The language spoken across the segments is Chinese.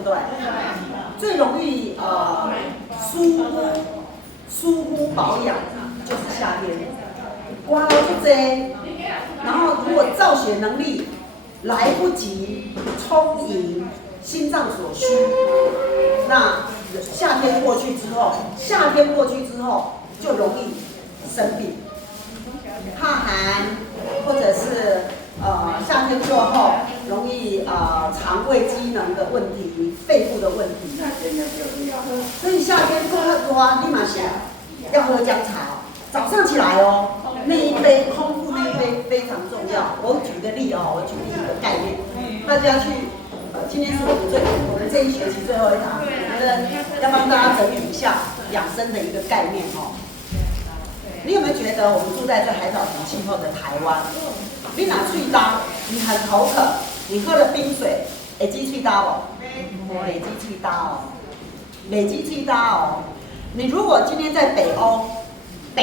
不对？最容易疏忽保养就是夏天，刮了就多，然后如果造血能力来不及充盈心脏所需，那夏天过去之后就容易生病，怕寒，或者是夏天过后容易肠胃机能的问题、肺部的问题。所以夏天喝很多啊，立马想要喝姜茶，早上起来哦，那一杯空腹那一杯非常重要。我举个例哦，我举例一个概念，大家去今天是我们这一学期最后一堂，我觉得要帮大家整理一下养生的一个概念哦。你有没有觉得我们住在这海岛型气候的台湾，你拿喙焦，你很口渴，你喝了冰水，会积喙焦哦？会积喙焦哦，累积喙焦哦。你如果今天在北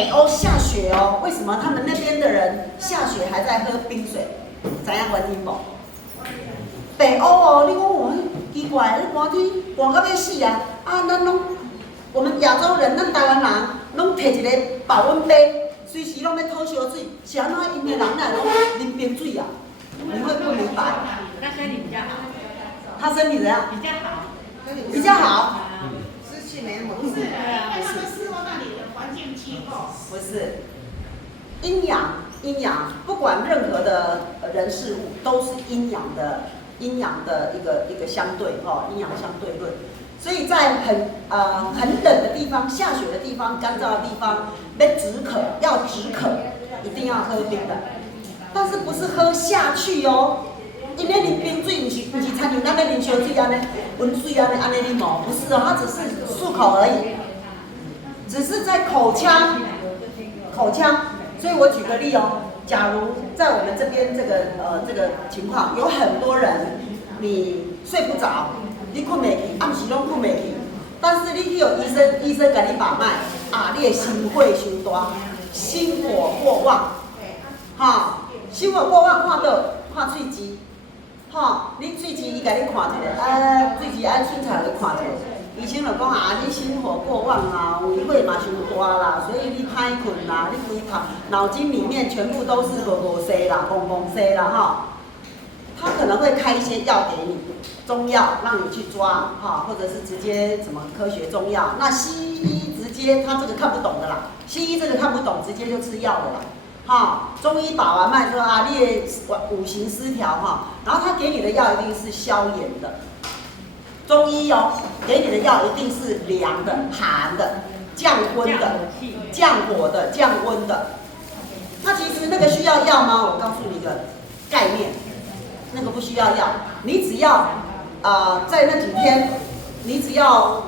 欧下雪哦，为什么他们那边的人下雪还在喝冰水？知影原因无？北欧哦，你讲我奇怪，你寒天寒到要死啊！咱拢我们亚洲人，咱台湾人拢摕一个保温杯，随时拢要讨烧水，是安怎因的人来拢啉冰水啊？你会不明白。他身体比较好。他身体怎样？比较好。比较好。湿气没那么重。不是，但他们适合那里的环境气候。不是，阴阳，不管任何的人事物，都是阴阳的一个相对阴阳相对论。所以在很冷的地方、下雪的地方、干燥的地方，要止渴，一定要喝冰的，但是不是喝下去哦。因为啉冰水，不是参像咱咧啉烧水安尼、温水安尼啉哦，不是哦，它只是漱口而已，只是在口腔。所以我举个例哦，假如在我们这边这个情况，有很多人你睡不着，你困袂去，暗时拢困袂去，但是你去有医生给你把脉，你的心火伤大，心火过旺，心火过旺看喙齿，你喙齿伊给你看一下，喙齿按啷才会看一下。医生就讲你心火过旺啦，胃火嘛伤大啦，所以你歹困啦，你规头脑筋里面全部都是五西啦、公西啦他可能会开一些药给你，中药让你去抓或者是直接什么科学中药。那西医直接他这个看不懂的啦，西医这个看不懂，直接就吃药的啦。中医把完脉说你的五行失调然后他给你的药一定是消炎的。中医给你的药一定是凉的、寒的、降温的、降火的、降温的。那其实那个需要药吗？我告诉你一个概念，那个不需要药，你只要在那几天，你只要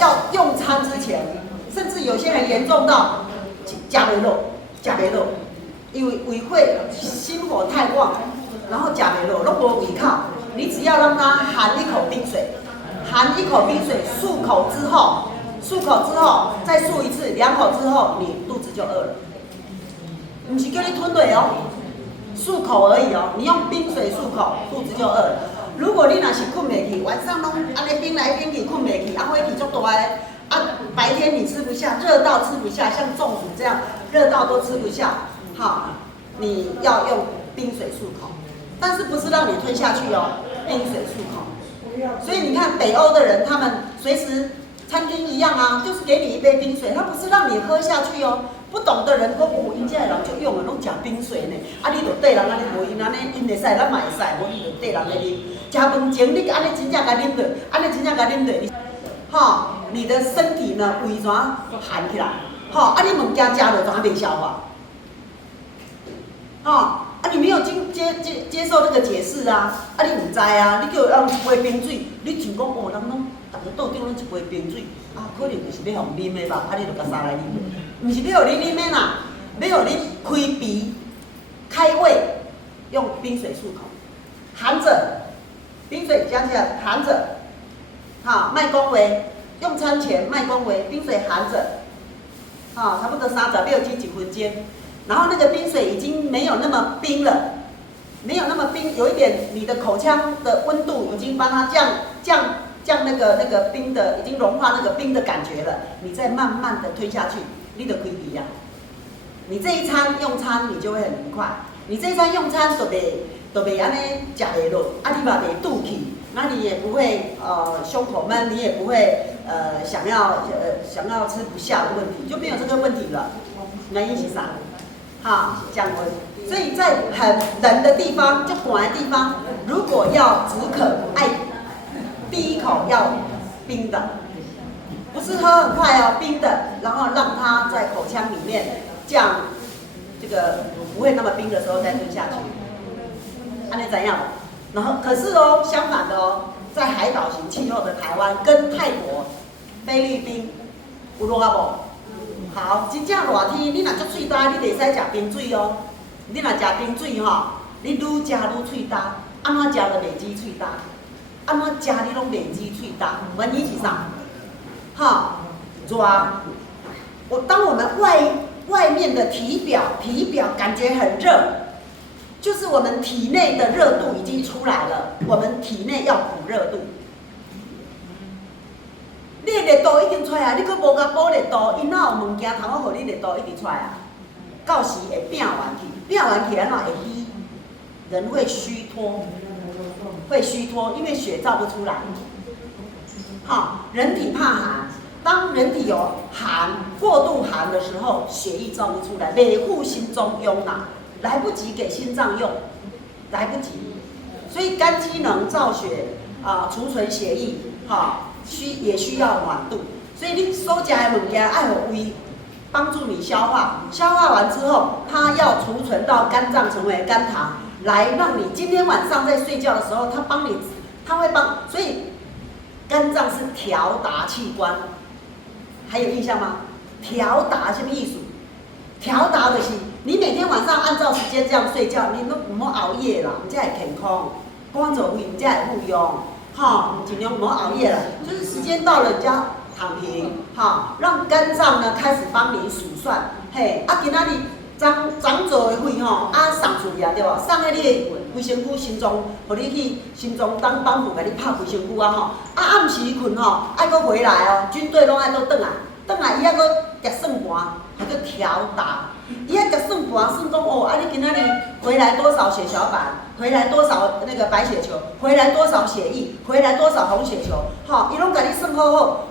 要用餐之前，甚至有些人严重到吃袂落，因为胃火心火太旺，然后吃袂落，拢无胃口。你只要让他含一口冰水，漱口之后再漱一次，2口之后你肚子就饿了，不是叫你吞落哦，漱口而已哦，你用冰水漱口，肚子就饿了。如果你若是困袂去，晚上拢安尼冰来冰去困袂去，火气足大的，白天你吃不下，热到吃不下，像中暑这样热到都吃不下，你要用冰水漱口。但是不是让你吞下去哦，冰水漱口。所以你看北欧的人，他们随时餐厅一样就是给你一杯冰水，他不是让你喝下去哦。不懂的人讲因这人就用的拢食冰水呢，你就对人安尼无因安尼，因会使，咱嘛会使，无你就对人来啉。食饭前你安尼真正甲啉落，你的身体呢胃怎寒起来？你物件食落怎袂消化？你没有接受那个解释你唔知你叫人一杯冰水，你想讲人拢大家桌顶拢一杯冰水，可能就是要互啉的吧，你就甲杀来啉，唔是要互你啉的啦，要互你开鼻、开胃，用冰水漱口，含着冰水加起来含着，莫讲话，用餐前莫讲话，冰水含着，差不多30秒至1分钟。然后那个冰水已经没有那么冰了，没有那么冰，有一点你的口腔的温度已经帮它降那个冰的，已经融化那个冰的感觉了，你再慢慢的吞下去，你就可以比呀。你这一餐用餐你就会很愉快，你这一餐用餐都袂安尼食袂落，啊你嘛袂肚气，那你也不会胸口闷，你也不会想要吃不下的问题，就没有这个问题了。原因是啥？哈，降温。所以在很冷的地方，就寒的地方，如果要止渴，第一口要冰的，不是喝很快哦，冰的，然后让它在口腔里面降这个不会那么冰的时候再吞下去。安尼怎样？然后可是哦，相反的哦，在海岛型气候的台湾跟泰国、菲律宾有热无？好，真正热天，你若足喙干，你袂使食冰水哦。你若食冰水吼，你愈食愈喙干，安怎食就袂止喙干，安怎食你拢袂止喙干。原因是啥？哈，热。当我们外面的体表感觉很热。就是我们体内的热度已经出来了，我们体内要补热度。你的热度已经出来，你阁无甲补热度，伊哪有物件通好，你热度一直出来啊？到时会变完去，变完去安怎会虚？人会虚脱，因为血造不出来。好，人体怕寒，当人体有过度寒的时候，血液造不出来，袂赴心中用啦。来不及给心脏用，来不及，所以肝机能造血储存血液，也需要暖度。所以你所食的物件爱有胃帮助你消化，消化完之后，它要储存到肝脏成为肝糖，来让你今天晚上在睡觉的时候，它会帮，所以肝脏是调达器官，还有印象吗？调达什么意思？调达的是。你每天晚上按照时间这样睡觉，你都唔好熬夜啦，这样会健康。光走位这样会有用，尽量唔好熬夜了。就是时间到了，你就要躺平，让肝脏呢开始帮你数算。嘿，今仔日长做的血送出去啊，对无？送去你的卫生巾心脏，互你去心脏当帮扶，甲你拍卫生巾啊暗时困爱搁回来哦，军队拢爱搁转来，伊还搁夹算盘，还搁调达。伊还甲算盘算讲你今仔日回来多少血小板，回来多少那个白血球，回来多少血液，回来多少红血球，伊拢甲你算好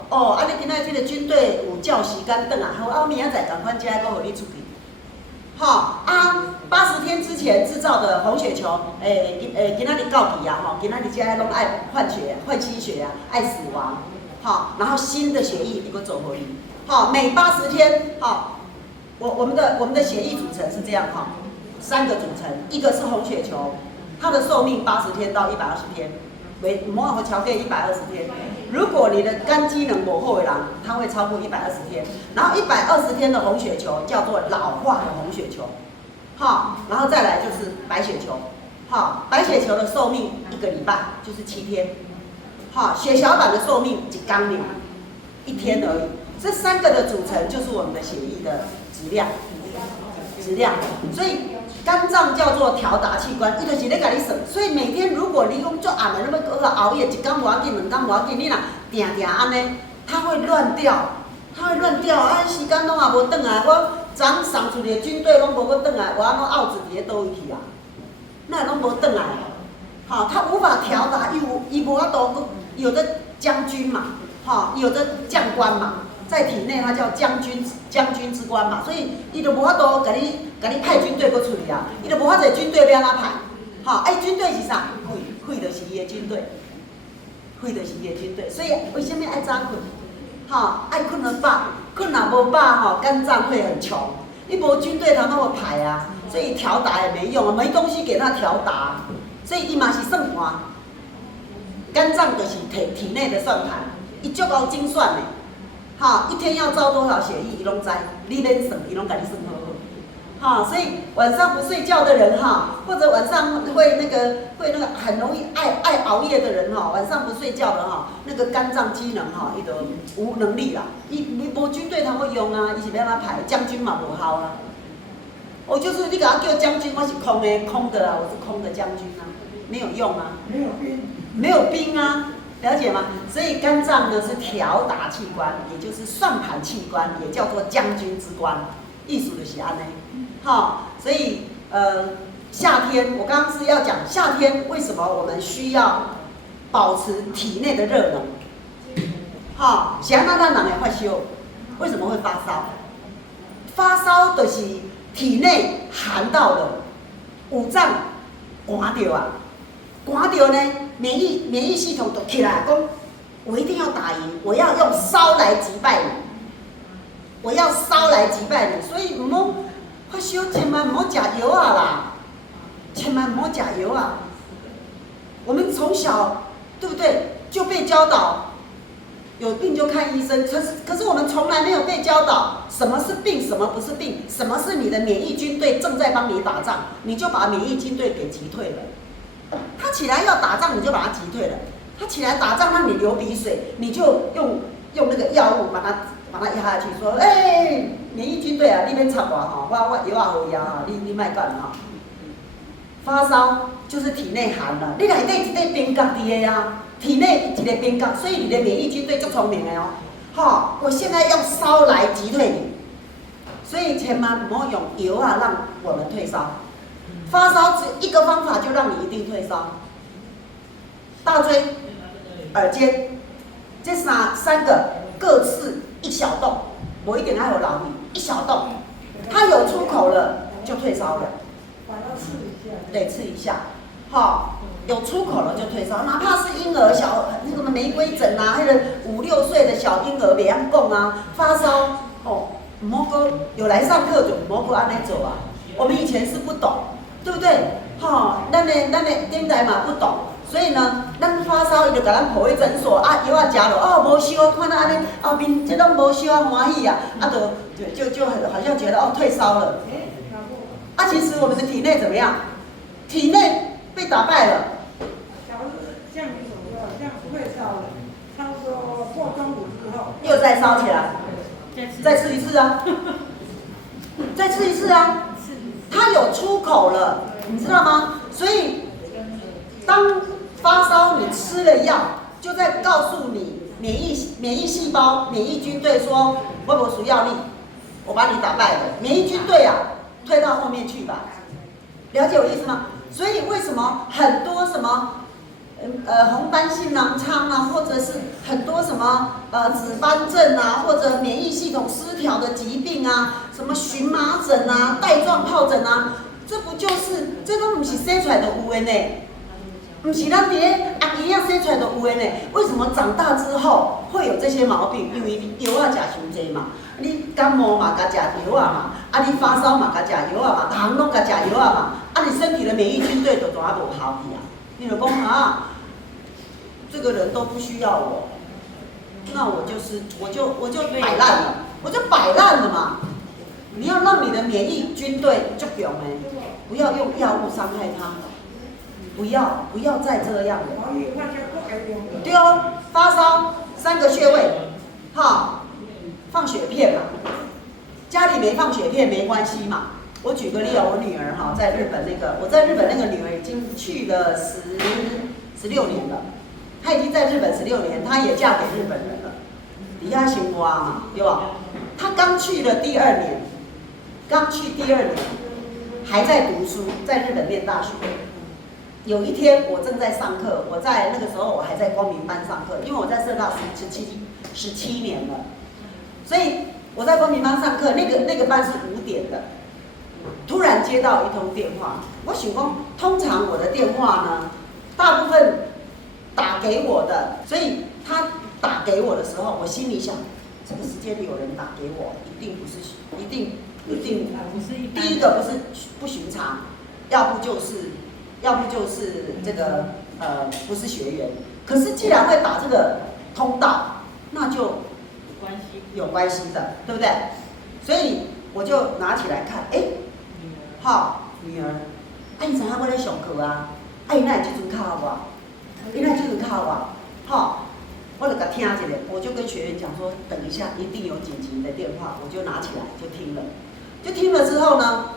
你今仔日这个军队有照时间转来，好，明仔载赶快再搁互你出去。80天之前制造的红血球，今仔日到期啊，今仔日这拢爱换吸血啊，爱死亡，然后新的血液能够走回你，每80天，我们的血液组成是这样3个组成，一个是红血球，它的寿命80天到120天，唔好和超过120天。如果你的肝机能不好的人，它会超过120天。然后120天的红血球叫做老化的红血球，然后再来就是白血球，白血球的寿命1个礼拜就是7天，血小板的寿命1天而已，1天而已。这3个的组成就是我们的血液的质量，所以肝脏叫做调达器官，伊就是咧甲你算。所以每天如果你讲足暗的，那么搁熬夜，1天无要紧，2天无要紧，你若定安尼，它会乱掉，时间拢也无转来。我昨送出去的军队拢无搁转来，我安怎奥子伫咧倒位去啊？那拢无转来，它无法调达，伊无法度，有的将军嘛，有的将官嘛。在体内，它叫将军之官嘛，所以伊就无法度甲你派军队搁出去啊，伊就无法度军队要安怎派，军队是啥？血就是伊的军队，所以为什么爱早困？爱困得饱，困若无饱肝脏会很穷，你无军队通好排啊，所以调达也没用啊，没东西给它调达，所以伊嘛是算盘，肝脏就是体内的算盘，伊足够精算的。一天要造多少血液，伊拢知，你免算，伊拢甲你算好。所以晚上不睡觉的人或者晚上会那个很容易爱熬夜的人晚上不睡觉的那个肝脏机能伊就无能力啦。伊无军队通会用啊，伊是要安怎排？将军嘛无效啊。我就是你给他叫将军，我是空的，空的啊，我是空的将军啊，没有用啊，没有兵，没有兵啊，了解吗？所以肝脏呢是调达器官，也就是算盘器官，也叫做将军之官，艺术的是安呢，好，所以夏天我刚刚是要讲夏天为什么我们需要保持体内的热能，好，想让咱人会发烧，为什么会发烧？发烧就是体内寒到了，五脏寒到啊，寒到呢，免疫系统就起来讲，我一定要打赢，我要用烧来击败你，我要烧来击败你，所以唔好发烧，千万唔好食药啊啦，千万唔好食药啊。我们从小对不对就被教导。有病就看医生，可是我们从来没有被教导什么是病，什么不是病，什么是你的免疫军队正在帮你打仗，你就把免疫军队给击退了。他起来要打仗，你就把他击退了。他起来打仗让你流鼻水，你就用那个药物把它压下去，说，免疫军队啊，你免插我哈，我药啊好压哈，你卖干哈。发烧就是体内寒了，你内底一块冰角伫个啊。体内一个冰角，所以你的免疫军队就聪明的哦。好，我现在用烧来击退你，所以千万不要用药啊让我们退烧。发烧只一个方法就让你一定退烧。大椎、耳尖，这三个各刺一小洞，我一点还有老米一小洞，它有出口了就退烧了。把它刺一下。对，刺一下，好。有出口了就退烧，哪怕是婴儿那个玫瑰疹啊，那个5、6岁的小婴儿，别样讲啊，发烧哦，唔好讲有来上课就唔好讲安尼做啊。我们以前是不懂，对不对？哈，咱的顶台嘛不懂，所以呢，咱发烧伊就甲咱抱去诊所啊，药啊食了哦，无烧，看到安尼后面这拢无烧啊，欢喜啊，啊就好像觉得哦退烧了。啊，其实我们的体内怎么样？体内被打败了。假如像你所说的，这样不会烧了，差不多过中午之后又再烧起来，再吃一次啊，再吃一次啊，它有出口了，你知道吗？所以当发烧，你吃了药，就在告诉你免疫细胞、免疫军队说，我不需要你，我把你打败了。免疫军队啊，退到后面去吧，了解我意思吗？所以为什么很多什么红斑性狼疮啊，或者是很多什么紫斑症啊，或者免疫系统失调的疾病啊，什么荨麻疹啊、带状疱疹啊，这都不是生出来就有的呢，不是咱伫咧阿姨仔生出来就有的呢。为什么长大之后会有这些毛病？因为药啊食伤济嘛，你感冒嘛，甲食药啊嘛，你发烧嘛，甲食药啊嘛，逐项拢甲食药啊嘛。你身体的免疫军队就都还无效去啊！你就讲啊，这个人都不需要我，那我就摆烂了，我就摆烂了嘛。你要让你的免疫军队足强的，不要用药物伤害他，不要再这样了。对哦，发烧3个穴位，好，放血片嘛，家里没放血片没关系嘛。我举个例啊，我女儿哈，在日本我在日本那个女儿已经去了16年了，她已经在日本16年，她也嫁给日本人了，离家新花嘛，对吧？她刚去第二年，还在读书，在日本念大学。有一天我正在上课，我在那个时候我还在光明班上课，因为我在社大17年了，所以我在光明班上课，那个班是5点的。突然接到一通电话，我想说，通常我的电话呢，大部分打给我的，所以他打给我的时候，我心里想，这个时间里有人打给我，一定不是第一个不是不寻常，要不就是这个不是学员。可是既然会打这个通道，那就有关系的，对不对？所以我就拿起来看，好，女儿，你知影我咧上课啊？伊哪会即阵敲我？好，我就甲听一下，我就跟学员讲说，等一下一定有紧急的电话，我就拿起来就听了。就听了之后呢，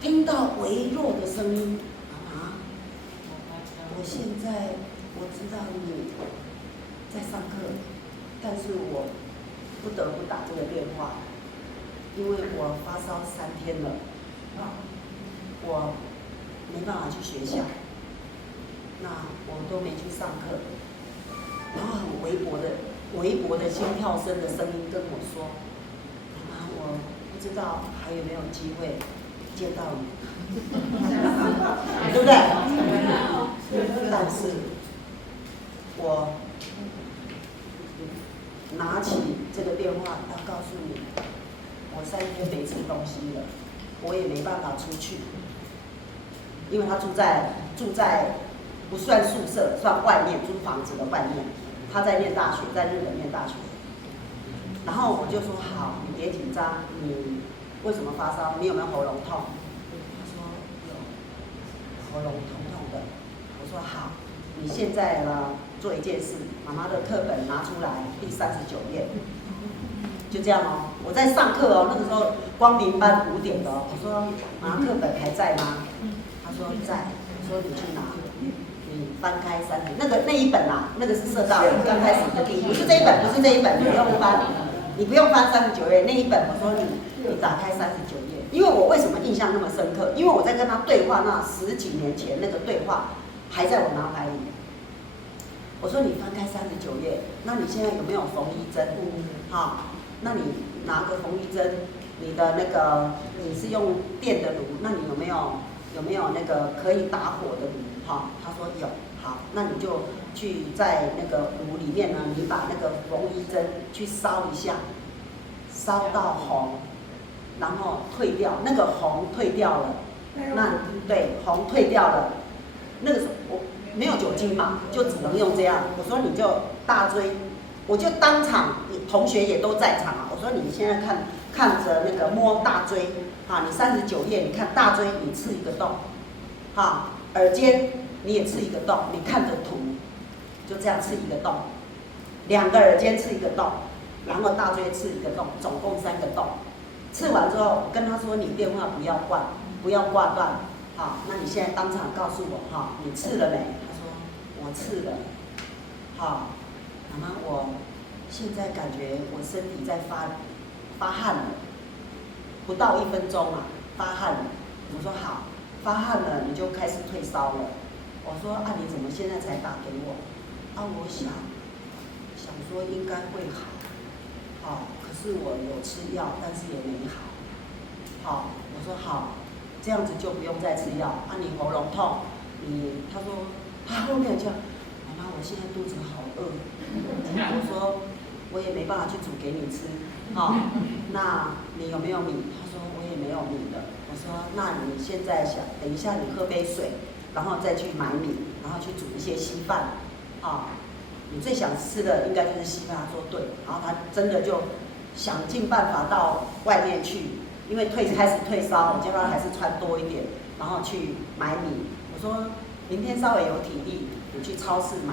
听到微弱的声音，妈妈，我现在我知道你在上课，但是我不得不打这个电话，因为我发烧3天了，我没办法去学校，那我都没去上课，然后很微薄的心跳声的声音跟我说，妈妈，我不知道还有没有机会见到你，对不对？但是我拿起这个电话要告诉你，我3天没吃东西了，我也没办法出去，因为他住在不算宿舍，算外面租房子的外面，他在念大学，在日本念大学。然后我就说好，你别紧张，你为什么发烧？你有没有喉咙痛？他说有，喉咙痛痛的。我说好，你现在呢做一件事，妈妈的课本拿出来，第39页，就这样哦。我在上课哦，那个时候光明班5点的哦。我说妈妈课本还在吗？他说在。我说你去拿，你翻开那一本啊，那个是社大刚开始的第一，不是这一本，不是这一本，你不用翻39页那一本。我说你打开39页，因为我为什么印象那么深刻？因为我在跟他对话那10几年前那个对话还在我脑海里。我说你翻开39页，那你现在有没有缝衣针？好，那你拿个缝衣针，你的那个你是用电的炉，那你有没有那个可以打火的炉？哈，他说有。好，那你就去在那个炉里面呢，你把那个缝衣针去烧一下，烧到红，然后退掉，那个红退掉了，那对红退掉了，那个时候我没有酒精嘛，就只能用这样。我说你就大椎，我就当场，同学也都在场啊。我说你现在看着那个摸大椎，啊，你39页，你看大椎你刺一个洞，啊，耳尖你也刺一个洞，你看着图，就这样刺一个洞，2个耳尖刺一个洞，然后大椎刺一个洞，总共3个洞。刺完之后，跟他说你电话不要挂断，好，那你现在当场告诉我，哈，你刺了没？他说我刺了，好，妈妈，我现在感觉我身体在发汗了，不到1分钟啊，发汗了。我说好，发汗了你就开始退烧了。我说啊，你怎么现在才打给我？啊，我想说应该会好，好，可是我有吃药，但是也没好。好，我说好，这样子就不用再吃药。啊，你喉咙痛，他说他后面讲，妈妈，我现在肚子好饿。我说我也没办法去煮给你吃，好，那你有没有米？他说我也没有米的。我说那你现在想，等一下你喝杯水，然后再去买米，然后去煮一些稀饭，啊，你最想吃的应该就是稀饭。他说对，然后他真的就想尽办法到外面去，因为开始退烧，我叫他还是穿多一点，然后去买米。我说明天稍微有体力，你去超市买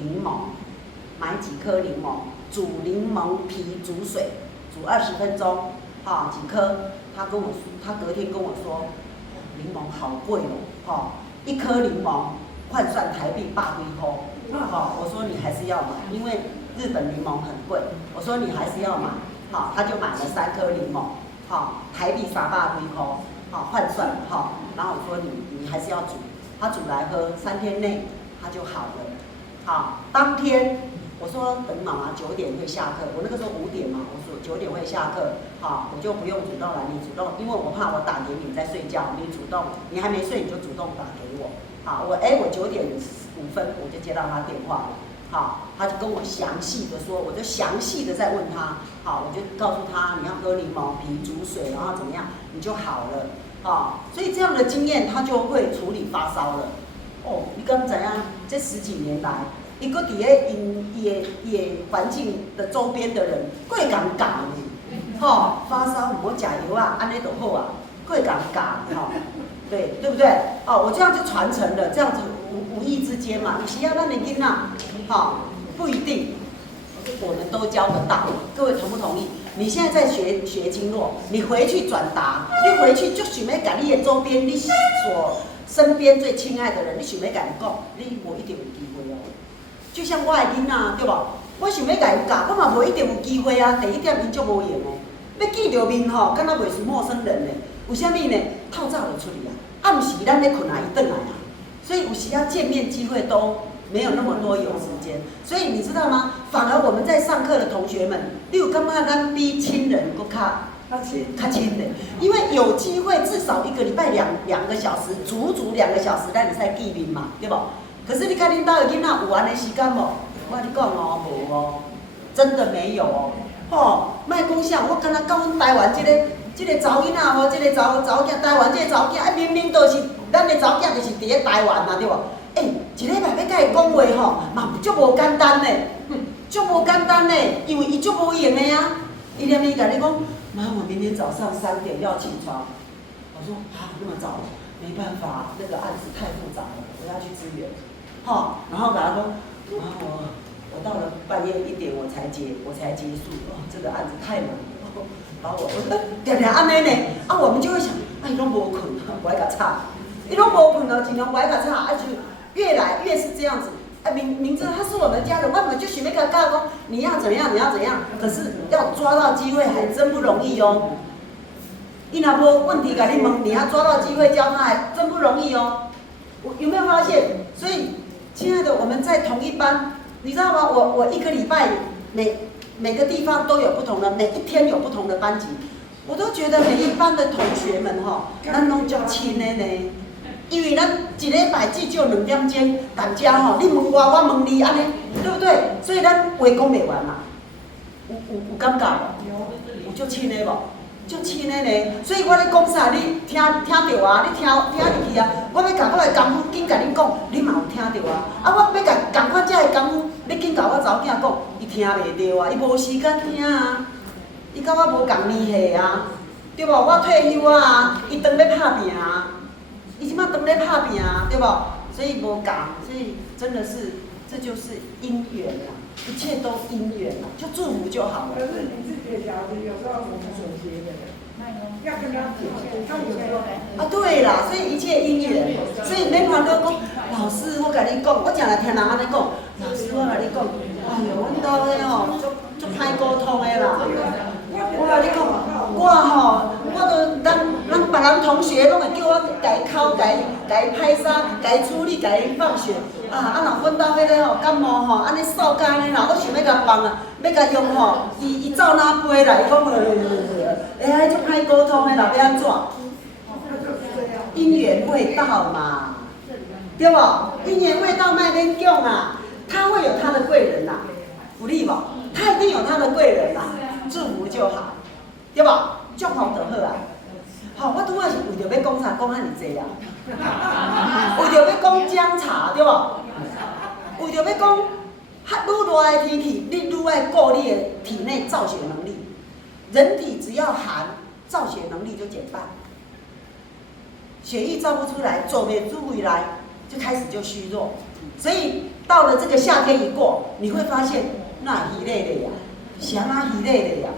柠檬，买几颗柠檬，煮柠檬皮煮水，煮20分钟，哈，几颗。他隔天跟我说，柠檬好贵哦，哈，1颗柠檬换算台币8几块，哈，我说你还是要买，因为日本柠檬很贵，我说你还是要买，好，他就买了3颗柠檬，好，台币3百几块，好，换算，好，然后我说你还是要煮，他煮来喝，3天内他就好了，好，当天。我说等妈妈9点会下课，我那个时候5点嘛，我说9点会下课，好，我就不用主动来，你主动，因为我怕我打给你在睡觉，你主动，你还没睡你就主动打给我，好，我9点5分我就接到他电话了，好，他就跟我详细的说，我就详细的在问他，好，我就告诉他你要喝柠檬皮煮水，然后怎么样你就好了，好，所以这样的经验他就会处理发烧了，哦，你敢知影这10几年来。伊搁伫咧伊的环境的周边的人，佫会甲伊教呢，吼，发烧唔好食药啊，安尼就好啊，佫会甲伊教，吼，对不对？哦，我这样就传承了，这样子无意之间嘛，有时啊，咱的囡仔，吼，不一定我们都教得到，各位同不同意？你现在在学经络，你回去转达，你回去就想要甲你的周边，你所身边最亲爱的人，你想要甲伊讲，你无一定有机会哦。就像我的囡仔，对无？我想要甲伊教，我嘛无一定有机会啊。第一点，因足无用的，要见着面吼，敢若袂是陌生人呢。为什么呢？透早就出去啊，暗时咱咧困啊，伊转来啊，所以有时要见面机会都没有那么多有时间。所以你知道吗？反而我们在上课的同学们，你有感觉咱比亲人搁较亲的，因为有机会至少一个礼拜两个小时，足2个小时，咱会使见面嘛，对不？可是你看恁家的囡仔有安尼时间无？我跟你讲哦，无哦，真的没有哦。吼，莫讲啥，我敢若到阮台湾这个查某囡仔吼，这个查某囝，台湾这个查某囝，明明就是咱的查某囝就是伫咧台湾嘛，对无？一礼拜要甲伊讲话吼，嘛足无简单呢，足无简单呢，因为伊足无用的啊。伊连伊甲你讲，妈，我明天早上3点要起床。我说啊，那么早，没办法，那个案子太复杂了，我要去支援。吼，然后甲他说，妈，我到了半夜1点我才结束，哦，这个案子太难了。把我常常安尼呢，啊，我们就会想，伊拢无困，我爱甲吵，伊拢无困了，尽量我爱甲吵，啊就越来越是这样子。明知他是我们家人，我们就想要甲他讲，你要怎样，你要怎样，可是要抓到机会还真不容易哦。伊若无问题甲你问，你要抓到机会教他还真不容易哦。有没有发现？所以，亲爱的，我们在同一班，你知道吗？我1个礼拜每个地方都有不同的，每一天有不同的班级，我都觉得每一班的同学们吼，咱拢足亲的呢。因为咱一礼拜至少2点钟，大家吼，你问我，我问你，安尼对不对？所以咱话讲袂完嘛，有感觉无？有足亲的无？足亲的呢。所以我咧讲啥，你听着啊，你听入去啊。我要甲我的功夫紧甲恁讲，你嘛有听着啊。啊，我要甲共款遮的功夫，要紧甲我查某囝讲，伊听袂着啊，伊无时间听啊，伊甲我无共年岁啊，对无？我退休啊，伊当咧拍拼啊。伊即摆当咧拍拼啊，对不？所以无共，所以真的是，这就是因缘啊，一切都因缘啊，就祝福就好了。可是你自己的小孩，有时候我们所学的，要跟他解释，他有时候啊，对啦，所以一切因缘，所以免烦恼讲，老师我甲你讲，我常来听人安尼讲，老师我甲你讲，哎哟，阮兜的吼，足歹沟通的啦。我甲你讲，我吼，我都人别人同学拢会叫我甲伊考，甲伊拍衫，甲伊处理，甲伊放血。啊，若阮兜迄个吼感冒吼，安尼扫干安尼啦，我想要甲放啊，要甲用吼，伊走哪飞啦？伊讲迄种歹沟通的啦，要安怎？因缘未到嘛，对不？因缘未到，莫免讲啊，他会有他的贵人啦，有理无？他一定有他的贵人啦。祝福就好，对吧？祝福就好啊。好，我拄仔是为着要讲啥，讲遐尔济啊。为着要讲姜茶，对吧？为着要讲，愈热的天气，你愈爱顾你的体内造血能力。人体只要寒，造血能力就减半。血液造不出来，走不出回来，就开始就虚弱。所以到了这个夏天一过，你会发现那鱼累累呀。啥啊鱼累累呀？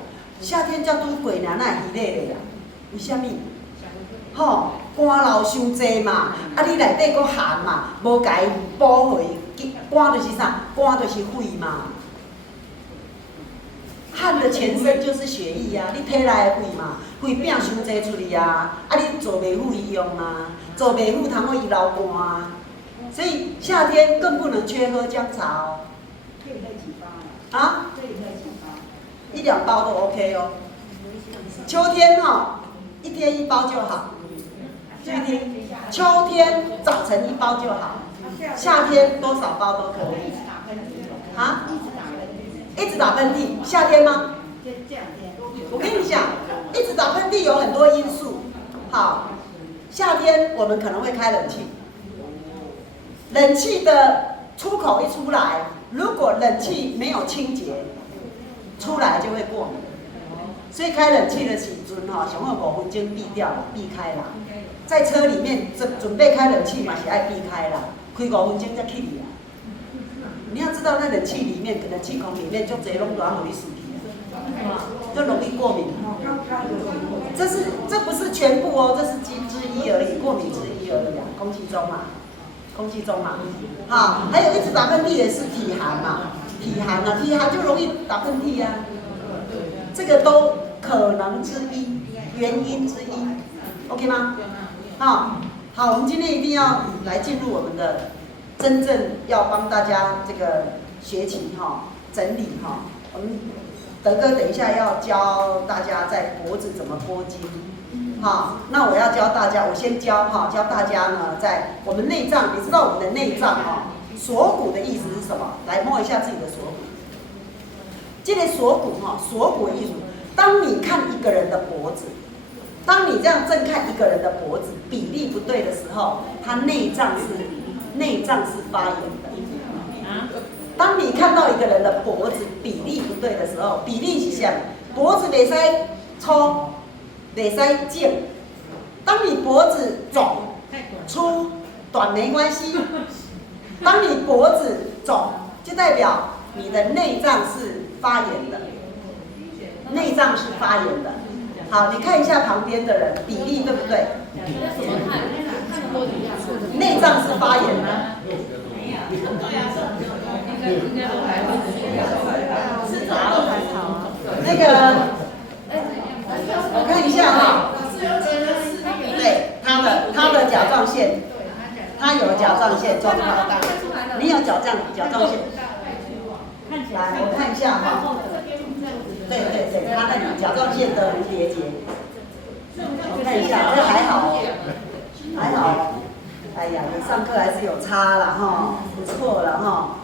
夏天才拄过，哪会鱼累累呀？为什么？吼，汗流伤济嘛，啊你内底搁寒嘛，无甲伊补回，汗就是啥？汗就是血嘛。汗的前身就是血液啊，你体内的血嘛，血饼伤济出去啊，啊你做袂赴伊用啊，做袂赴通伊流汗啊，所以夏天更不能缺喝姜茶哦。可以喝几包啊？可以喝几包？1、2包都 OK 哦。秋天哈，1天1包就好。秋天早晨1包就好。夏天多少包都可以。啊？一直打喷嚏，夏天吗？我跟你讲，一直打喷嚏有很多因素。好，夏天我们可能会开冷气，冷气的出口一出来，如果冷气没有清洁，出来就会过敏。所以开冷气的时阵哈，上好5分钟避掉了，避开啦。在车里面准备开冷气嘛，是爱避开啦，开5分钟才去哩啦。你要知道，那冷气里面，冷气孔里面就侪拢软互你输去。就容易过敏。这不是全部哦，这是之一而已，过敏之一而已啊，空气中嘛，好，还有一直打喷嚏也是体寒嘛，体寒就容易打喷嚏啊，这个都可能之一，原因之一 ，OK 吗？好，我们今天一定要来进入我们的真正要帮大家这个学习整理我们德哥等一下要教大家在脖子怎么拨筋，那我要教大家，我先教大家呢，在我们内脏，你知道我们的内脏锁骨的意思是什么？来摸一下自己的锁骨。这个锁骨的意思，当你看一个人的脖子，当你这样正看一个人的脖子比例不对的时候，他内脏是发炎的。当你看到一个人的脖子比例不对的时候，比例是什么？脖子袂使粗，袂使尖。当你脖子肿、粗、短没关系。当你脖子肿，就代表你的内脏是发炎的。内脏是发炎的。好，你看一下旁边的人比例对不对？内脏是发炎的。那个，我看一下对，他的甲状腺，他有甲状腺状况，你有甲状腺，来我看一下对，他那里甲状腺的蝴蝶结，我看一下，这还好。哎呀，你上课还是有差啦不错了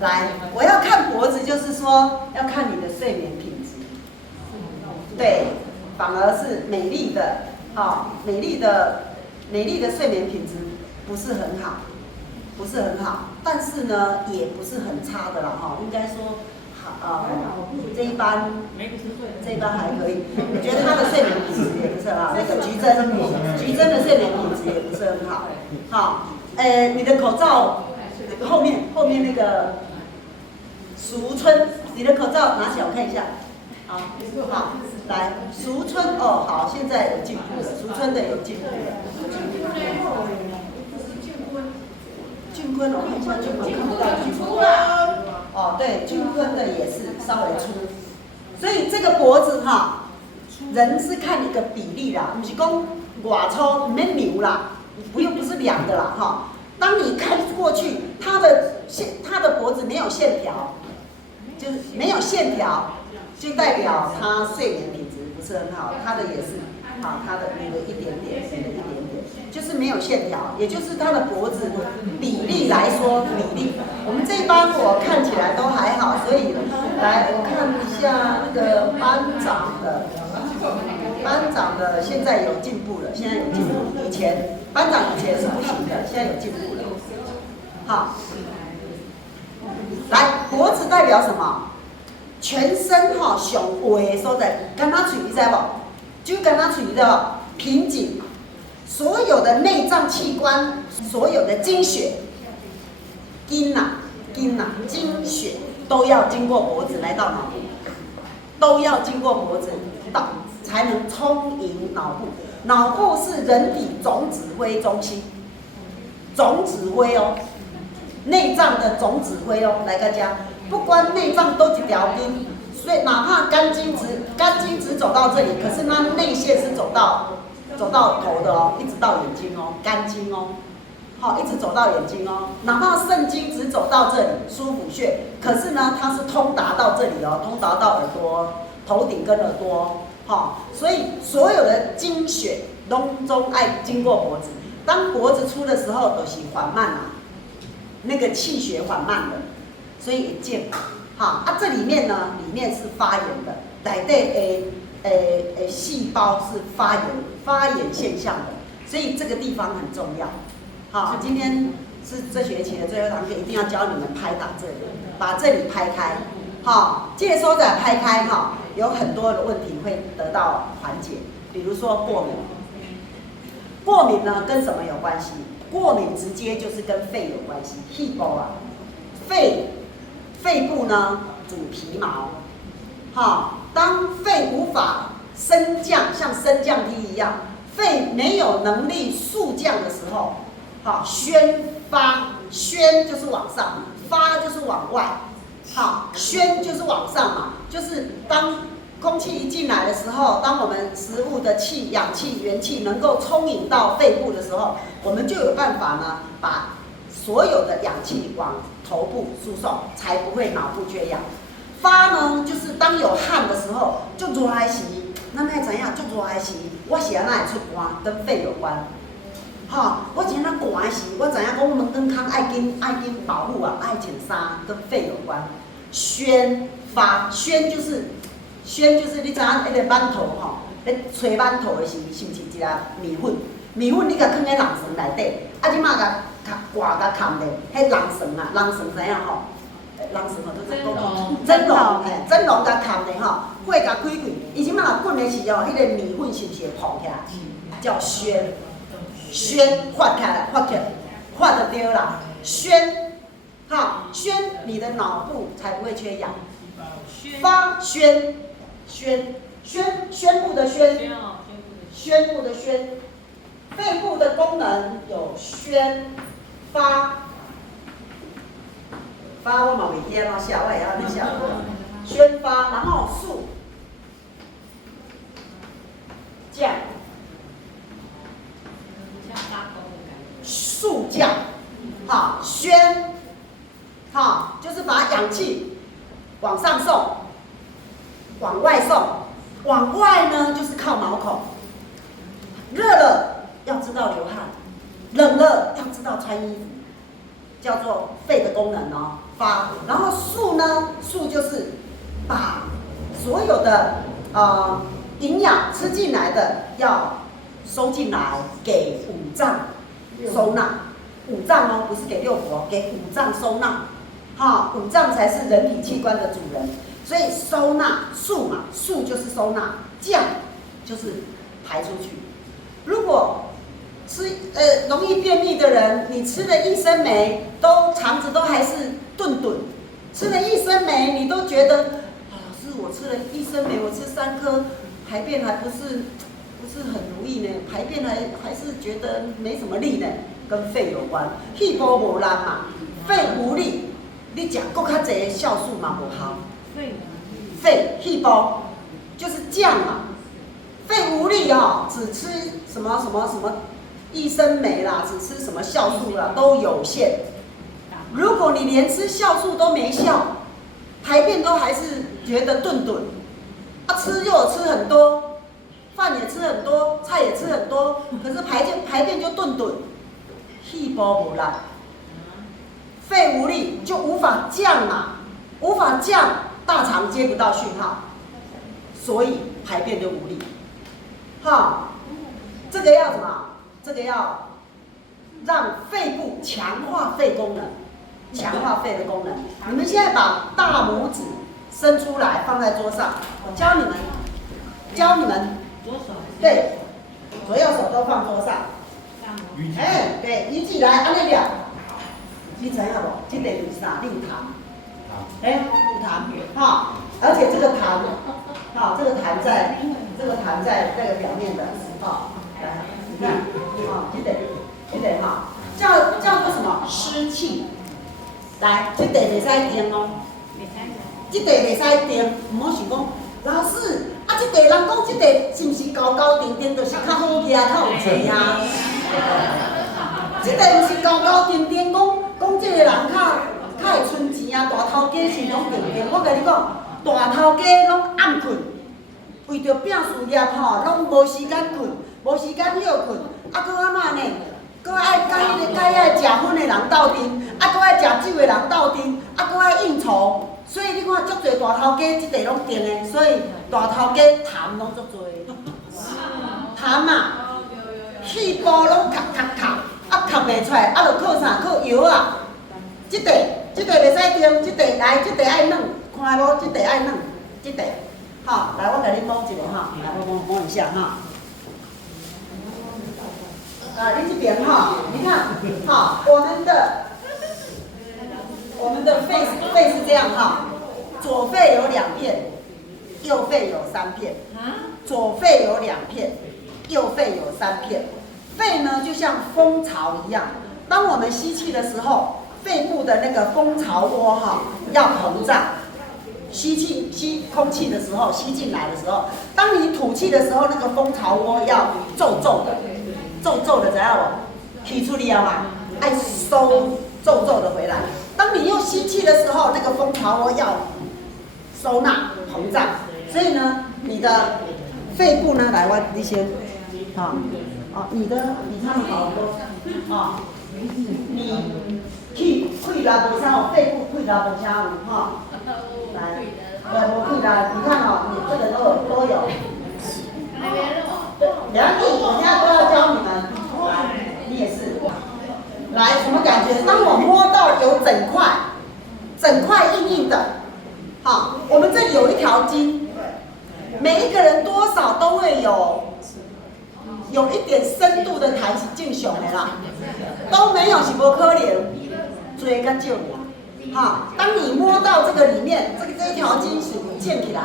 来，我要看脖子，就是说要看你的睡眠品质。对，反而是美丽的美丽的睡眠品质不是很好，但是呢也不是很差的啦应该说这一班还可以，我觉得他的睡眠品质也不是很好。那个橘真的睡眠品质也不是很好。你的口罩后面那个淑春，你的口罩拿起来我看一下。好，来淑春好，现在有进步了，淑春的有进步了。俊坤，我看一下俊坤，看不到俊坤。对，俊坤的也是稍微粗，所以这个脖子人是看一个比例啦，不是说外粗没牛啦，不是量的啦当你看过去，他的脖子没有线条，就是没有线条，就代表他睡眠品质不是很好，他的也是他的你的一点点，就是没有线条，也就是他的脖子比例来说，我们这一班我看起来都还好，所以来我看一下那个班长的现在有进步了，以前班长以前是不行的，现在有进步了。好，来脖子代表什么？全身上围的所在，敢若嘴，你知无？就敢若嘴，你知无？瓶颈。所有的内脏器官，所有的精血，精血都要经过脖子来到脑部，都要经过脖子才能充盈脑部。脑部是人体总指挥中心，总指挥内脏的总指挥来个家，不管内脏都一条筋，所以哪怕肝经只走到这里，可是它内线是走到头的一直到眼睛肝经一直走到眼睛哪怕肾经只走到这里枢府穴，可是呢它是通达到这里通达到耳朵、头顶跟耳朵所以所有的精血都爱经过脖子。当脖子出的时候，都是缓慢那个气血缓慢的，所以也见这里面呢，里面是发炎的，内底细胞是发炎现象的，所以这个地方很重要。今天是这学期的最后一堂课，一定要教你们拍打这里，把这里拍开。这个所在拍开有很多的问题会得到缓解，比如说过敏。过敏呢跟什么有关系？过敏直接就是跟肺有关系，肺部呢主皮毛，当肺无法升降，像升降梯一样，肺没有能力速降的时候，宣发，宣就是往上，发就是往外，宣就是往上嘛，就是当空气一进来的时候，当我们食物的气、氧气、元气能够充盈到肺部的时候，我们就有办法呢，把所有的氧气往头部输送，才不会脑部缺氧。发呢，就是当有汗的时候，就热的时，咱爱知影，就热的时，我是安那会出汗，跟肺有关。我今仔寒的时，我知影讲门跟康爱紧保护啊，爱穿衫，跟肺有关。宣发，宣就是你知影迄个馒头咧吹馒头的时，是毋是一个面粉？面粉你甲放喺人绳内底，即马甲挂甲扛咧，迄人绳啊，人绳知影吼？人绳就是蒸笼，蒸笼甲扛咧火甲开开，伊即马滚的时迄个面粉是毋是会膨起来？叫宣。宣发起来，发就对啦。宣，宣你的脑部才不会缺氧。发宣布的宣，宣布的宣。肺部的功能有宣、发我嘛袂记安怎写，我会晓你写。宣发，然后速、降。速降，宣，就是把氧气往上送，往外送。往外呢，就是靠毛孔。热了要知道流汗，冷了要知道穿衣服，叫做肺的功能哦。发，然后速呢，速就是把所有的营养吃进来的要收进来，给五脏收纳。五脏哦，不是给六腑，给五脏收纳。五脏才是人体器官的主人，所以收纳速嘛，速就是收纳，降就是排出去。如果容易便秘的人，你吃了益生酶，肠子都还是顿顿，吃了益生酶你都觉得，老师我吃了益生酶，我吃3颗，排便还不是很如意呢，排便还是觉得没什么力呢，跟肺有关，肺部无力嘛，肺无力，你食搁较济的酵素嘛无效。肺部就是降嘛，肺无力只吃什么益生酶啦，只吃什么酵素啦都有限。如果你连吃酵素都没效，排便都还是觉得顿顿，吃又有吃很多。饭也吃很多，菜也吃很多，可是排便就顿顿，肺部无力，肺无力就无法降嘛，无法降，大肠接不到讯号，所以排便就无力。这个要什么？这个要让肺部强化肺功能，强化肺的功能。你们现在把大拇指伸出来放在桌上，我教你们。左手对，左右手都放桌上。对，举起来，安尼抓。你知影无？这个是啥？有痰。有痰，而且这个痰，这个痰在那个表面的，来，你看，这个叫做什么？湿气。来，这个袂使定哦。这个袂使定，唔好想讲，老师。这个人讲，这个是毋是高高定定，就是较好徛，较有钱啊？这个毋是高高定定，讲这个人较会存钱啊，大头家是拢定定。我甲你讲，大头家拢暗困，为着拼事业拢无时间困，无时间休困，搁安怎呢？搁爱甲迄个爱食薰的人斗阵，搁爱食酒的人斗阵，搁爱应酬。所以你看，足侪大头家即个拢定的，所以大头家痰拢足侪。痰嘛，气部拢咳，咳袂出来，就靠啥？靠药啊。即个袂使定，即个爱软，看无？即个爱软，即个。来，我甲你摸一个来，我摸一下你这边你看，我们的肺是这样左肺有2片，右肺有3片，左肺有2片，右肺有3片。肺呢就像蜂巢一样，当我们吸气的时候，肺部的那个蜂巢窝要膨胀。吸空气的时候，吸进来的时候，当你吐气的时候，那个蜂巢窝要皱皱的，知道不？提出来嘛，爱收皱的回来。当你又吸气的时候，那个蜂巢窝要收纳膨胀。所以呢，你的肺部呢，来你先，你他们好多，你气气来无啥肺部气来无啥来，我气来，你看你这个都有。梁毅，我现在都要教你们，来，你也是。来，什么感觉？当我摸到有整块硬硬的，我们这里有一条筋，每一个人多少都会有一点深度的弹性雄的啦，都没有是不可能，最较少啦。当你摸到这个里面，这一条筋是建起来，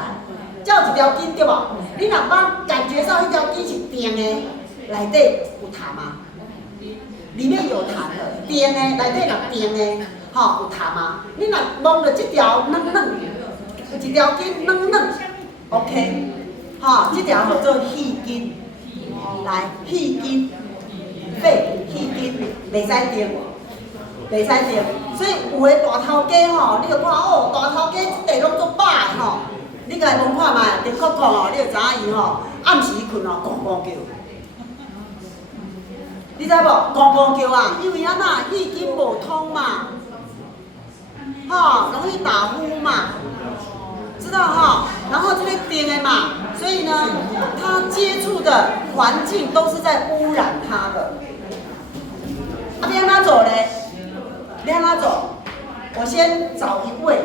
叫一条筋对吧？你若把感觉到一条筋是定的，内底有痰吗？里面有痰的，定的，内底若定的，有痰吗？你若摸到这条软软，一条筋软软 ，OK， 这条叫做气筋，来气筋，肺气筋，袂使定。袂使定，所以有的大头家你就看大头家这地拢做饱的你家问看卖，直哭哭你就知影伊暗时困怣怣叫，你知无？怣怣叫啊，因为安那气筋无通嘛，容易打呼嘛，知道然后这个定的嘛，所以呢，他接触的环境都是在污染他的。你安怎走嘞？你让他走，我先找一位，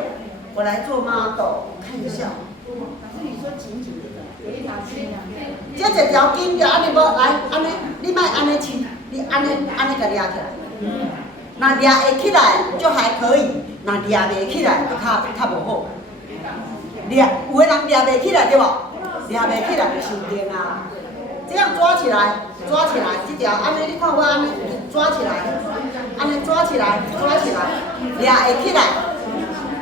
我来做 model， 看一下。你说紧紧的，有一条筋啊。这一条筋就安尼无，来安尼，你莫安尼牵，你安尼甲抓起来。那抓会起来就还可以，那抓袂起来就较无好。有的人抓袂起来对无？抓袂起来就伤定啊。这样抓起来，这条安尼，你看我安尼抓起来。安尼抓起来，抓会起来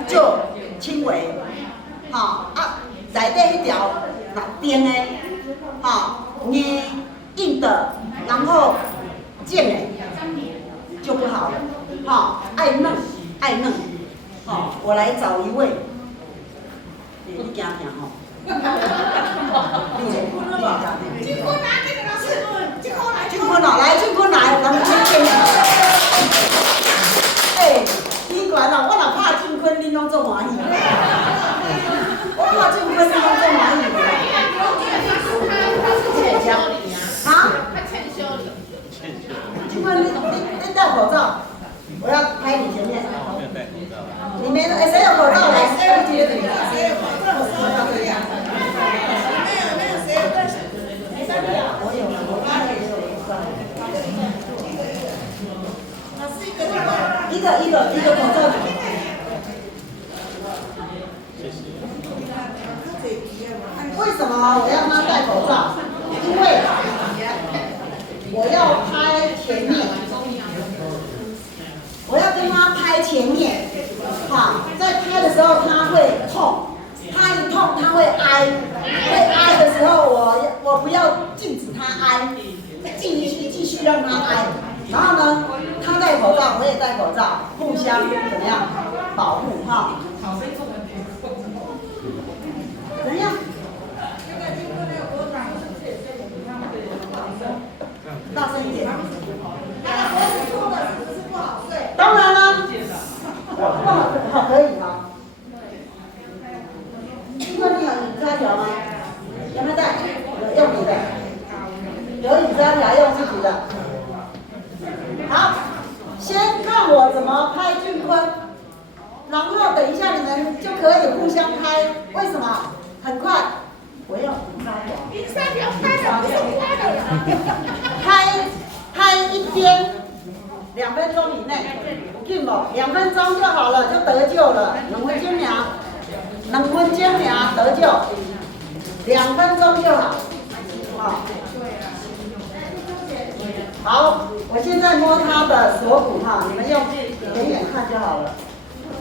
就轻微，内底迄条若定的，硬的，然后健的就不好了，爱嫩，我来找一位，你惊惊俊坤来，这个老师，俊坤来，咱们先见。奇怪啦，我若拍俊坤，恁拢做欢喜。我拍俊坤，恁拢做欢喜。俊坤，你戴口罩，我要拍你前面。你没谁有口罩来？谁有口罩？谁有口罩？我有，我刚才也有口罩。一个口罩。为什么我要让他戴口罩？因为我要拍前面，我要跟他拍前面。在拍的时候他会痛，他一痛他会哀，的时候我不要禁止他哀，继续让他哀。然后呢，他戴口罩，我也戴口罩，互相怎么样保护怎么样？大声一点。当然了，好可以哈。因为你有隐扎条吗？有没有带？有用你的，有隐扎条用自己的。好，先看我怎么拍俊坤，然后等一下你们就可以互相拍。为什么？很快，我要隐扎条拍的，不是拍的。拍一边，2分钟以内，有紧无？2分钟就好了，就得救了。2分钟尔，得救。2分钟就好。好，好，我现在摸他的锁骨哈，你们用远远看就好了，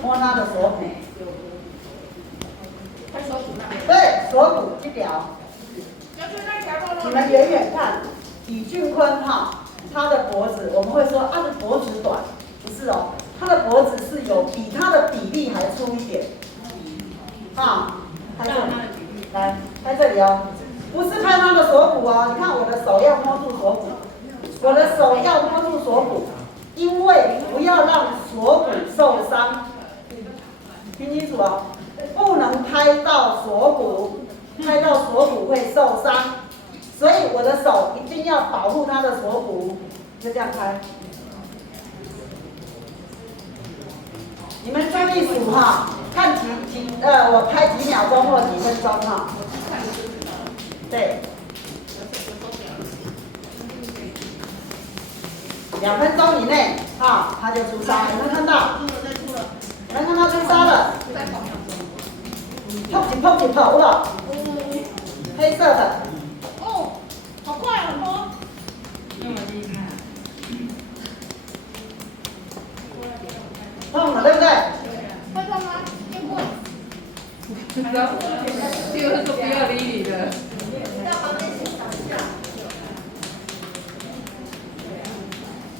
摸他的锁骨。对，锁骨这条。你们远远看，李俊坤哈，他的脖子我们会说他的脖子短，不是哦，他的脖子是有比他的比例还粗一点。啊，拍这里，来拍这里哦，不是拍他的锁骨哦，你看我的手要摸住锁骨，我的手要摸住锁骨，因为不要让锁骨受伤，听清楚哦，不能拍到锁骨，拍到锁骨会受伤，所以我的手一定要保护他的锁骨，就这样拍。你们注意数哈，看我拍几秒钟或几分钟哈。对，2分钟以内哈，它就出痧，有没有看到？有没有看到出痧了？碰起头了，黑色的。哦，好快很多。痛了，对不对？会痛吗？经过。就是说不要理你的。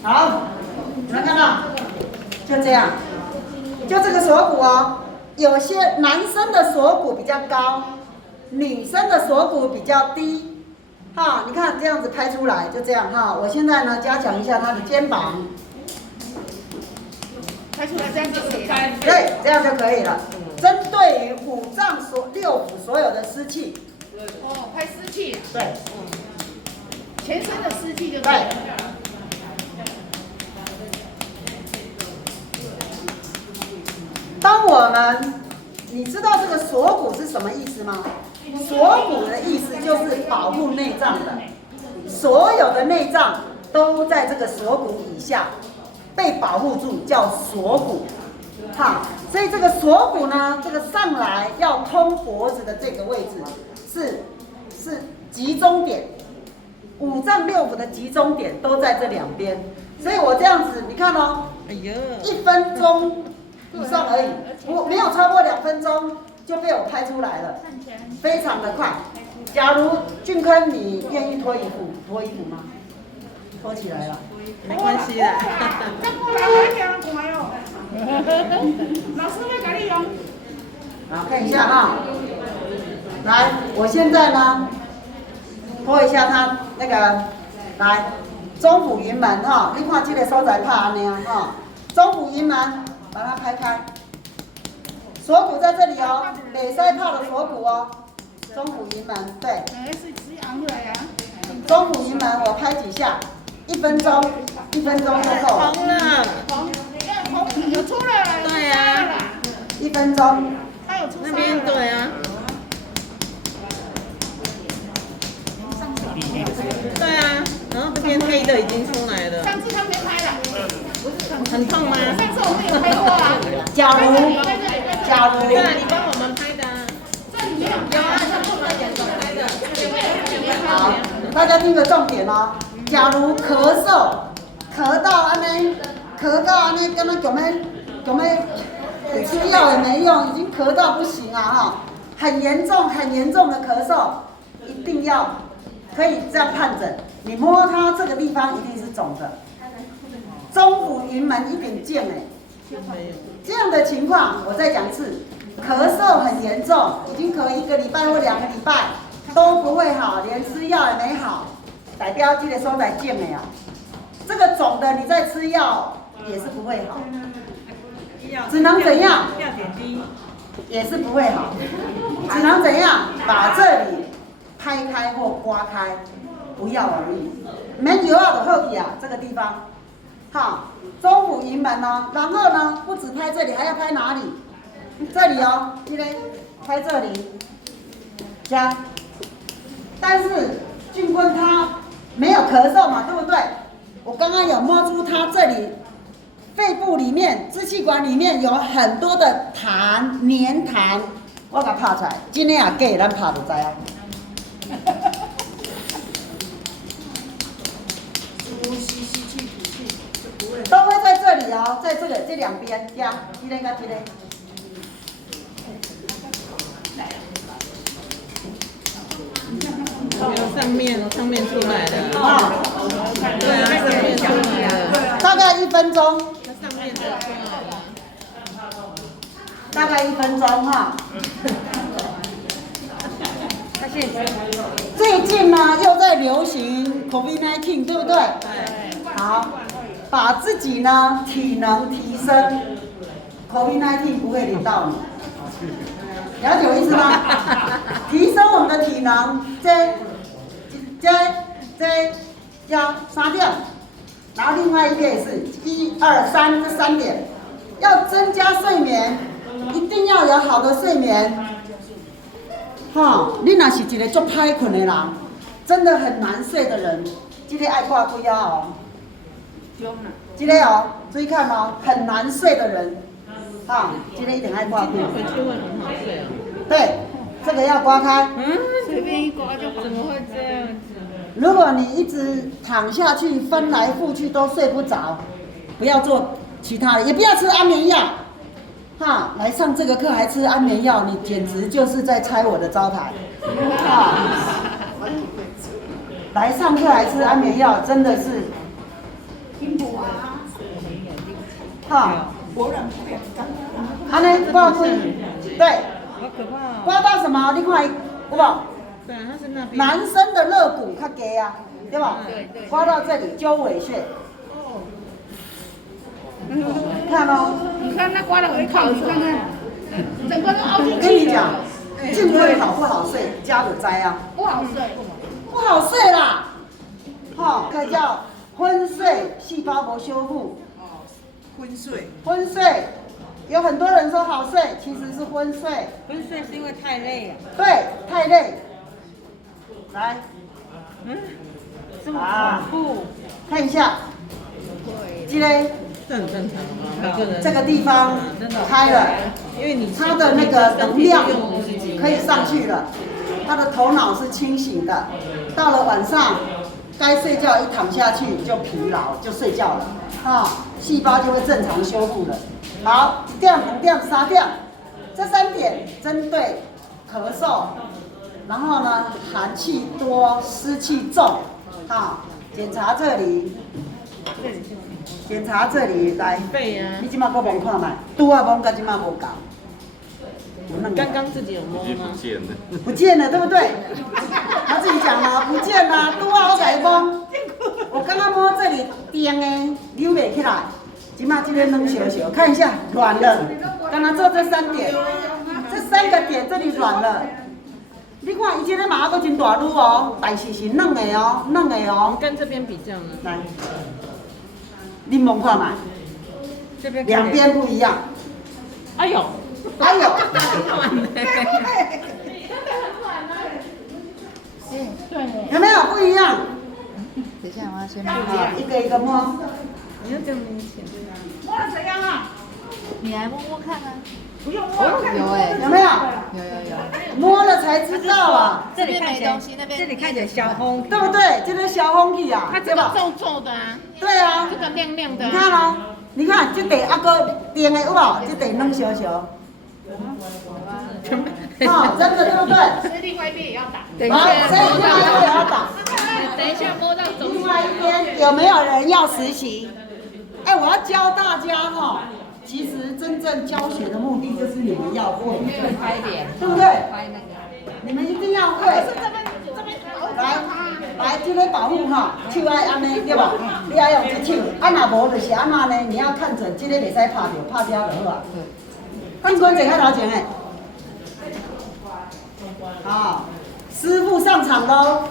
好，有没有看到？就这样，就这个锁骨哦。有些男生的锁骨比较高，女生的锁骨比较低。哈，你看这样子拍出来，就这样哈。我现在呢加强一下他的肩膀。拍出来这样就可以了。对，这样就可以了。针对于5脏6腑所有的湿气。哦，拍湿气。对。全身的湿气就对。当我们，你知道这个锁骨是什么意思吗？锁骨的意思就是保护内脏的，所有的内脏都在这个锁骨以下，被保护住，叫锁骨。好，所以这个锁骨呢，这个上来要通脖子的这个位置是集中点，5脏6腑的集中点都在这两边。所以我这样子，你看哦，1分钟以上而已，我没有超过2分钟就被我拍出来了，非常的快。假如俊坤，你愿意脱衣服吗？脱起来了，没关系的。再过来我一样快哦。老师会给你用。好，看一下哈。来，我现在呢，脱一下他那个，来，中府云门哈，你看这个所在拍安尼啊哈，中府云门，把它拍开。锁骨在这里哦，袂使拍的锁骨哦，中府云门，对。是昂回来呀。中府云门我拍几下，1分钟，1分钟就够了。红了。红有出来了。对啊。1分钟。它有出那边对啊。对啊，然后这边黑的已经出来了。上次他没拍了。很痛吗？上次我们有拍过啊。假如，对啊，你帮我们拍的啊。有啊，他碰了眼手拍的。好，大家听个重点哦。假如咳嗽，咳到安尼，敢若吃药也没用，已经咳到不行啊哈，很严重的咳嗽，一定要可以这样判诊。你摸它这个地方一定是肿的，中府云门一点见哎。这样的情况，我再讲一次，咳嗽很严重，已经咳1个礼拜或2个礼拜都不会好，连吃药也没好，代表这个所在肿的啊。这个肿的你再吃药也是不会好，只能怎样？要点滴，也是不会好，只能怎样？把这里拍开或刮开，不要而已。免药啊就好去啊，这个地方。好，中府云门哦，然后呢，不止拍这里，还要拍哪里？这里哦，这个拍这里，加。但是俊坤他没有咳嗽嘛，对不对？我刚刚有摸出他这里肺部里面支气管里面有很多的黏痰，我给它拍出来，今天也假，咱拍就知啊。哦，在这两边压，这个跟这个。上面出来了。啊，对啊，上面出来了。大概1分钟。上面的出来了。大概1分钟哈。最近呢又在流行 COVID-19， 对不对？对。好，把自己呢体能提升 ，COVID-19 不会领到你。了解我意思吗？提升我们的体能，这要3点，然后另外一边也是1、2、3这3点，要增加睡眠，一定要有好的睡眠。你若是一个足歹困的人，真的很难睡的人，这个爱挂几啊哦。这个哦，注意看哦，很难睡的人，这个一定爱挂几。回去会很好睡哦。对，这个要刮开。随便一刮就怎么会这样子？如果你一直躺下去，翻来覆去都睡不着，不要做其他的，也不要吃安眠药。来上这个课还吃安眠药，你简直就是在拆我的招牌。来上课还吃安眠药，真的是。安尼挂开，对。好可怕哦。刮到什么？你看，有无？对，它是那边。男生的肋骨较低啊，对吧？对。刮到这里鸠尾穴。看哦。你看那刮得很好，你看看，整个都凹进去。我跟你讲，进会好不好睡，家有灾啊。不好睡。不好睡啦。这叫昏睡，细胞膜修复。昏睡。昏睡，有很多人说好睡，其实是昏睡。昏睡是因为太累啊。对，太累。来。这么恐怖。看一下。这个。这很正常啊，每个人。这个地方开了，因为你他的那个能量可以上去了，他的头脑是清醒的。到了晚上该睡觉，一躺下去就疲劳，就睡觉了，细胞就会正常修复了。好，1点、2点、3点，这3点针对咳嗽，然后呢寒气多、湿气重，检查这里。检查这里来，你今麦搁摸看卖，拄啊摸，甲今麦无共。刚刚自己有摸吗？不见了，对不对？他自己讲了，不见了，拄啊我才摸。我刚刚摸这里颠的，扭袂起来，今麦这个软小小，看一下软了。刚刚做这3点，这3个点这里软了。你看，伊这个嘛还佫真大乳哦，但是是软的哦，软的哦。跟这边比较呢？来。你摸看嘛，两边不一样。哎呦，哎呦，有没有不一样？等一下，我要先一个一个摸。你要这样明显。摸得怎样啊？你来摸摸看啊。不用摸，有哎，有没有？有。摸了才知道啊。这里没东西，那边这里看起来小红，对不对？这个小红气啊，它这个皱皱的啊。对啊。这个亮亮的。你看哦，你看这地还个电的有无？这地软小小。真的对不对？所以另外一边也要打。等一下，所以另外一边也要打。等一下摸到手。另外一边有没有人要实习？我要教大家哈。其实真正教学的目的就是你们要会，对不对？你们一定要会。来，这个保护哈，手爱安尼对吧？你爱用这手，若无就是安怎呢？你要看准，这个袂使拍掉，拍掉就好啊。你关坐较头前诶。好，师傅上场喽，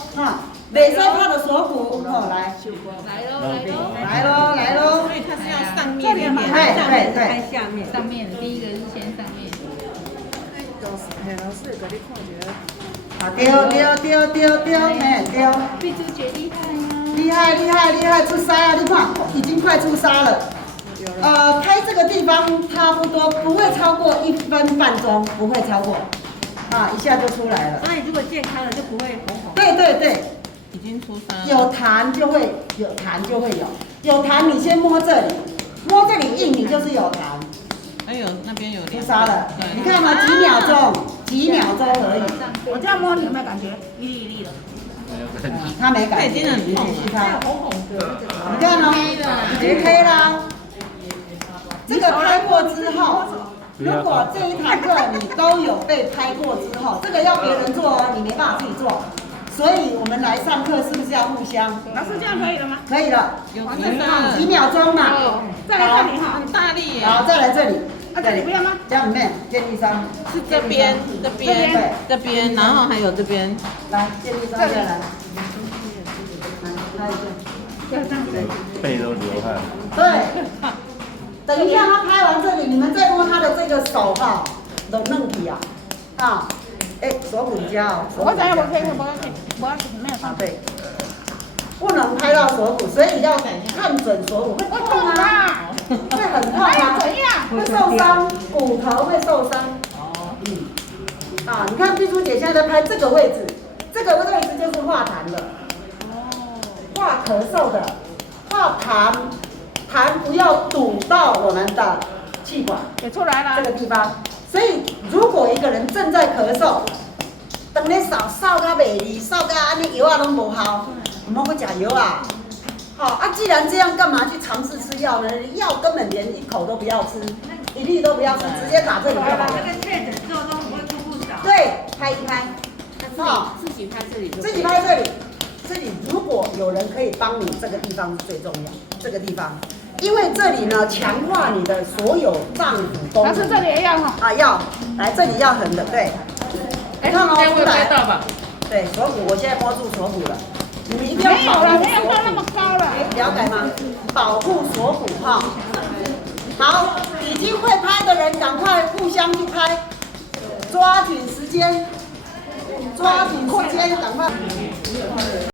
袂使拍到锁骨，来。来喽。所以它是要上面一点，对，下面。上面第一个是先上面。老师给你看一下。对，碧珠姐厉害呀！厉害，出沙啊！你看，已经快出沙了。开这个地方差不多不会超过1分半钟，不会超过，一下就出来了。所以如果健康了就不会红红。对。已经出沙了。有痰就会有，有痰你先摸这里，摸这里硬，你就是有弹。哎呦，那边有出痧了，你看嘛，几秒钟，几秒钟而已。我这样摸你有没有感觉？一粒一粒的。他没感觉，已经很痛了继续拍。你看哦，已经黑了。这个拍过之后，如果这一堂课你都有被拍过之后，这个要别人做哦，你没办法自己做。所以我们来上课是不是要互相？老师这样可以了吗？可以了，几秒钟嘛。再来这里哈，很大力耶。好，再来这里。这里不要吗？家里面建立伤是这边，这边，然后还有这边。来，建立伤下来。拍一就这样子。背都流汗。对。等一下他拍完这里，你们再摸他的这个手哈，冷嫩体啊，啊，哎，锁骨比较，我等下我可以，我没有放。对，不能拍到锁骨，所以要看准锁骨，会痛啊，会很痛啊，怎样？会受伤，骨头会受伤。哦，啊，你看碧珠姐现在在拍这个位置，这个位置就是化痰的，化咳嗽的，化痰。痰不要堵到我们的气管，也出来了。这个地方，所以如果一个人正在咳嗽，等你扫到袂离，扫到安尼药啊拢无效，唔好去吃药啊。好啊，既然这样，干嘛去尝试吃药呢？药根本连一口都不要吃，一粒都不要吃，直接打这里就好了。那个确诊之后都不会出不少。对，拍一拍，好，自己拍这里就自己拍这里。这里如果有人可以帮你，这个地方是最重要，这个地方，因为这里呢强化你的所有脏腑功能。老师这里也要哈。啊，要来这里要横的，对。你看哦，出来。对，锁骨，我现在摸住锁骨了。你们一定要没有了，保护没有到那么高了。了解吗？保护锁骨哈。好，已经会拍的人赶快互相去拍，抓紧时间，赶快。